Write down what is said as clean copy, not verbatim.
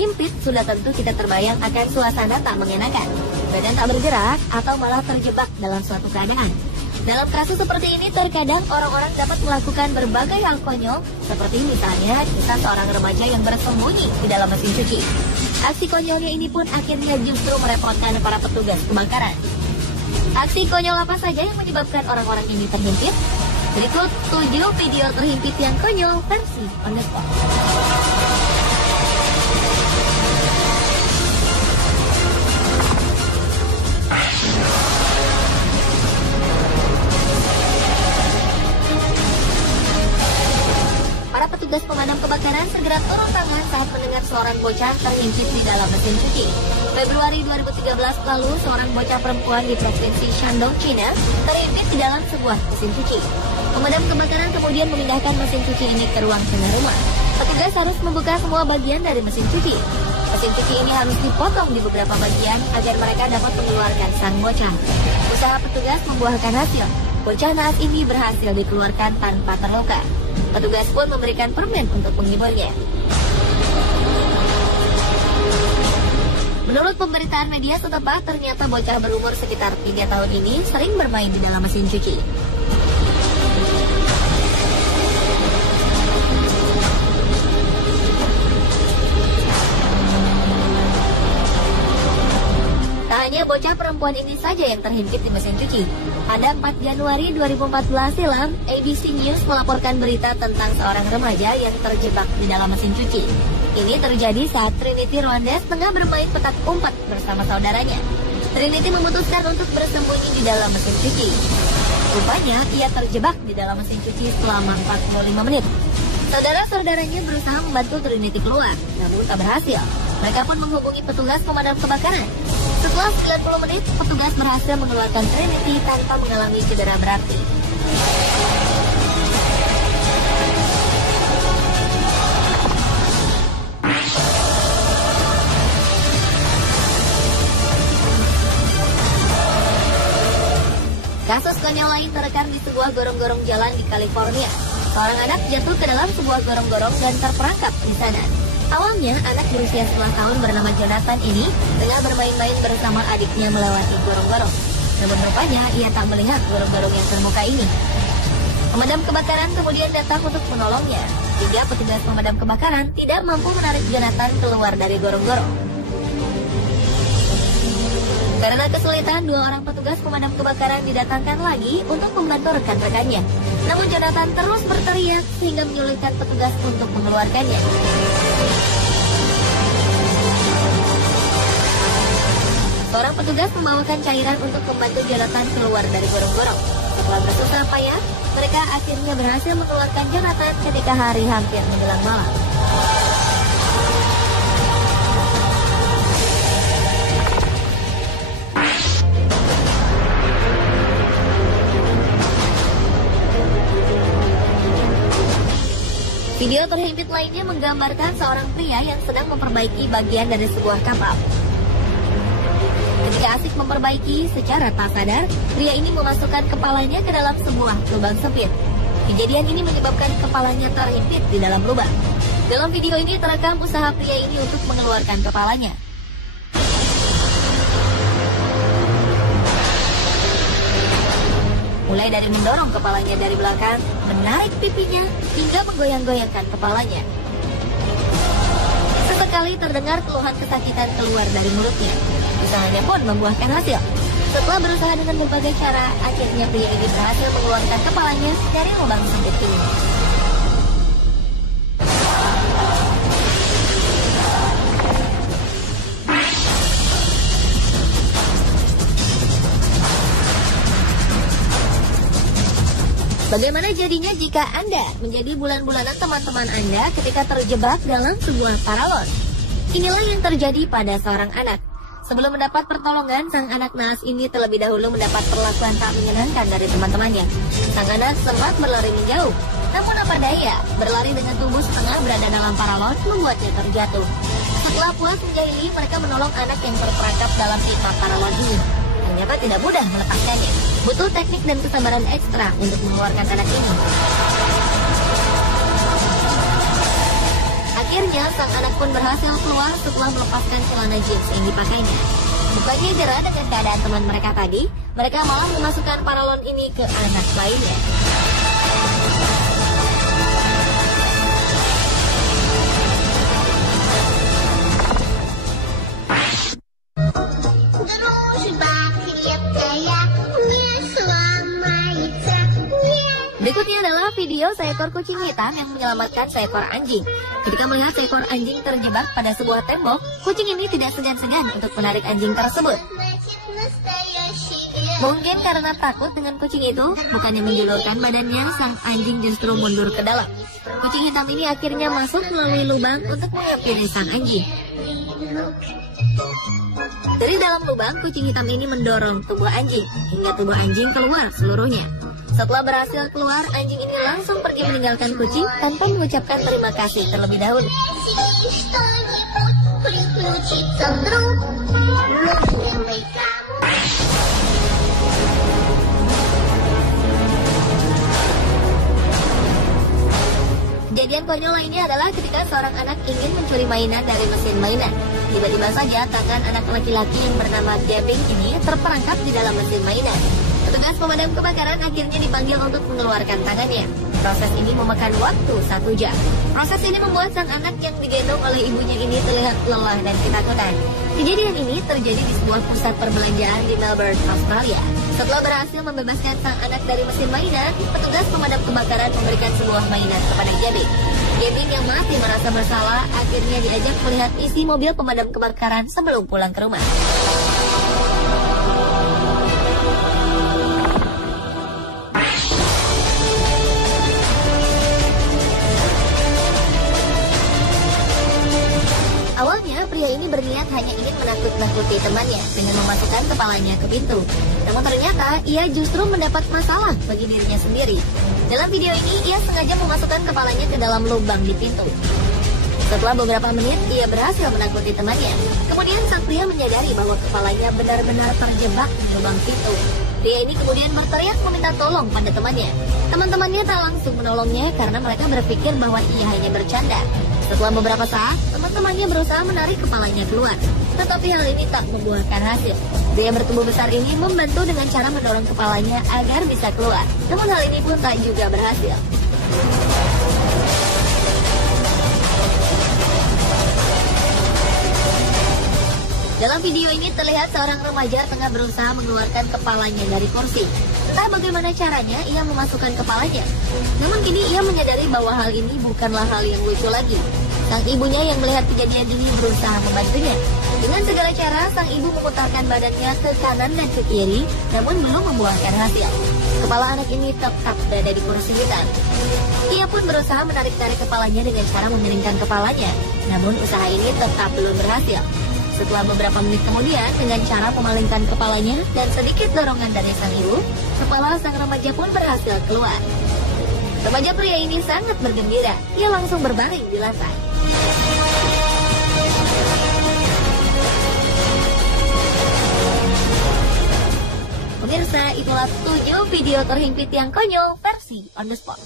terhimpit, sudah tentu kita terbayang akan suasana tak mengenakan. Badan tak bergerak atau malah terjebak dalam suatu keadaan. Dalam kasus seperti ini, terkadang orang-orang dapat melakukan berbagai hal konyol, seperti misalnya kisah seorang remaja yang bersembunyi di dalam mesin cuci. Aksi konyolnya ini pun akhirnya justru merepotkan para petugas kebakaran. Aksi konyol apa saja yang menyebabkan orang-orang ini terhimpit? Berikut 7 video terhimpit yang konyol versi On The Spot. Para petugas pemadam kebakaran segera turun tangan saat mendengar seorang bocah terhimpit di dalam mesin cuci. Februari 2013 lalu, seorang bocah perempuan di provinsi Shandong, China, terhimpit di dalam sebuah mesin cuci. Pemadam kebakaran kemudian memindahkan mesin cuci ini ke ruang tengah rumah. Petugas harus membuka semua bagian dari mesin cuci. Mesin cuci ini harus dipotong di beberapa bagian agar mereka dapat mengeluarkan sang bocah. Usaha petugas membuahkan hasil. Bocah naas ini berhasil dikeluarkan tanpa terluka. Petugas pun memberikan permen untuk menghiburnya. Menurut pemberitaan media setempat, ternyata bocah berumur sekitar 3 tahun ini sering bermain di dalam mesin cuci. Tak hanya bocah perempuan ini saja yang terhimpit di mesin cuci. Pada 4 Januari 2014 silam, ABC News melaporkan berita tentang seorang remaja yang terjebak di dalam mesin cuci. Ini terjadi saat Trinity Rwandes tengah bermain petak umpet bersama saudaranya. Trinity memutuskan untuk bersembunyi di dalam mesin cuci. Rupanya, ia terjebak di dalam mesin cuci selama 45 menit. Saudara-saudaranya berusaha membantu Trinity keluar, namun tak berhasil. Mereka pun menghubungi petugas pemadam kebakaran. Setelah 90 menit, petugas berhasil mengeluarkan Trinity tanpa mengalami cedera berarti. Kasus konyol lain terekam di sebuah gorong-gorong jalan di California. Seorang anak jatuh ke dalam sebuah gorong-gorong dan terperangkap di sana. Awalnya, anak berusia 11 tahun bernama Jonathan ini tengah bermain-main bersama adiknya melewati gorong-gorong. Namun rupanya ia tak melihat gorong-gorong yang terbuka ini. Pemadam kebakaran kemudian datang untuk menolongnya, hingga petugas pemadam kebakaran tidak mampu menarik Jonathan keluar dari gorong-gorong. Karena kesulitan, 2 orang petugas pemadam kebakaran didatangkan lagi untuk membantu rekan-rekannya. Namun Jonathan terus berteriak sehingga menyulitkan petugas untuk mengeluarkannya. Seorang petugas membawakan cairan untuk membantu Jonathan keluar dari gorong-gorong. Setelah bersusah payah, mereka akhirnya berhasil mengeluarkan Jonathan ketika hari hampir menjelang malam. Video terhimpit lainnya menggambarkan seorang pria yang sedang memperbaiki bagian dari sebuah kapal. Ketika asik memperbaiki, secara tak sadar, pria ini memasukkan kepalanya ke dalam sebuah lubang sempit. Kejadian ini menyebabkan kepalanya terhimpit di dalam lubang. Dalam video ini terekam usaha pria ini untuk mengeluarkan kepalanya. Mulai dari mendorong kepalanya dari belakang, menarik pipinya, hingga menggoyang-goyangkan kepalanya. Sesekali terdengar keluhan kesakitan keluar dari mulutnya. Usahanya pun membuahkan hasil. Setelah berusaha dengan berbagai cara, akhirnya pria ini berhasil mengeluarkan kepalanya dari lubang sempit ini. Bagaimana jadinya jika Anda menjadi bulan-bulanan teman-teman Anda ketika terjebak dalam sebuah paralon? Inilah yang terjadi pada seorang anak. Sebelum mendapat pertolongan, sang anak naas ini terlebih dahulu mendapat perlakuan tak menyenangkan dari teman-temannya. Sang anak sempat berlari menjauh. Namun apa daya, berlari dengan tubuh setengah berada dalam paralon membuatnya terjatuh. Setelah puas menjahili, mereka menolong anak yang terperangkap dalam pipa paralon ini. Ternyata tidak mudah melepaskannya. Butuh teknik dan kesabaran ekstra untuk mengeluarkan anak ini. Akhirnya, sang anak pun berhasil keluar setelah melepaskan celana jeans yang dipakainya. Bukannya jerah dengan keadaan teman mereka tadi, mereka malah memasukkan paralon ini ke anak lainnya. Berikutnya adalah video seekor kucing hitam yang menyelamatkan seekor anjing. Ketika melihat seekor anjing terjebak pada sebuah tembok, kucing ini tidak segan-segan untuk menarik anjing tersebut. Mungkin karena takut dengan kucing itu, bukannya menjulurkan badannya, sang anjing justru mundur ke dalam. Kucing hitam ini akhirnya masuk melalui lubang untuk menghampiri sang anjing. Dari dalam lubang, kucing hitam ini mendorong tubuh anjing, hingga tubuh anjing keluar seluruhnya. Setelah berhasil keluar, anjing ini langsung pergi meninggalkan kucing tanpa mengucapkan terima kasih terlebih dahulu. Kejadian konyol lainnya adalah ketika seorang anak ingin mencuri mainan dari mesin mainan. Tiba-tiba saja tangan anak laki-laki yang bernama Gavin ini terperangkap di dalam mesin mainan. Petugas pemadam kebakaran akhirnya dipanggil untuk mengeluarkan tangannya. Proses ini memakan waktu 1 jam. Proses ini membuat sang anak yang digendong oleh ibunya ini terlihat lelah dan ketakutan. Kejadian ini terjadi di sebuah pusat perbelanjaan di Melbourne, Australia. Setelah berhasil membebaskan sang anak dari mesin mainan, petugas pemadam kebakaran memberikan sebuah mainan kepada Gavin. Gavin yang masih merasa bersalah akhirnya diajak melihat isi mobil pemadam kebakaran sebelum pulang ke rumah. Awalnya, pria ini berniat hanya ingin menakut-nakuti temannya dengan memasukkan kepalanya ke pintu. Namun ternyata, ia justru mendapat masalah bagi dirinya sendiri. Dalam video ini, ia sengaja memasukkan kepalanya ke dalam lubang di pintu. Setelah beberapa menit, ia berhasil menakuti temannya. Kemudian sang pria menyadari bahwa kepalanya benar-benar terjebak di lubang pintu. Pria ini kemudian berteriak meminta tolong pada temannya. Teman-temannya tak langsung menolongnya karena mereka berpikir bahwa ia hanya bercanda. Setelah beberapa saat, teman-temannya berusaha menarik kepalanya keluar. Tetapi hal ini tak membuahkan hasil. Pria bertubuh besar ini membantu dengan cara mendorong kepalanya agar bisa keluar. Namun hal ini pun tak juga berhasil. Dalam video ini terlihat seorang remaja tengah berusaha mengeluarkan kepalanya dari kursi. Entah bagaimana caranya ia memasukkan kepalanya. Namun kini ia menyadari bahwa hal ini bukanlah hal yang lucu lagi. Sang ibunya yang melihat kejadian ini berusaha membantunya. Dengan segala cara, sang ibu memutarkan badannya ke kanan dan ke kiri, namun belum membuahkan hasil. Kepala anak ini tetap berada di kursi hitam. Ia pun berusaha menarik-narik kepalanya dengan cara memiringkan kepalanya. Namun usaha ini tetap belum berhasil. Setelah beberapa menit kemudian, dengan cara memalingkan kepalanya dan sedikit dorongan dari sang ibu, kepala sang remaja pun berhasil keluar. Remaja pria ini sangat bergembira. Ia langsung berbaring di lantai. Pemirsa, itulah 7 video terhimpit yang konyol versi on the spot.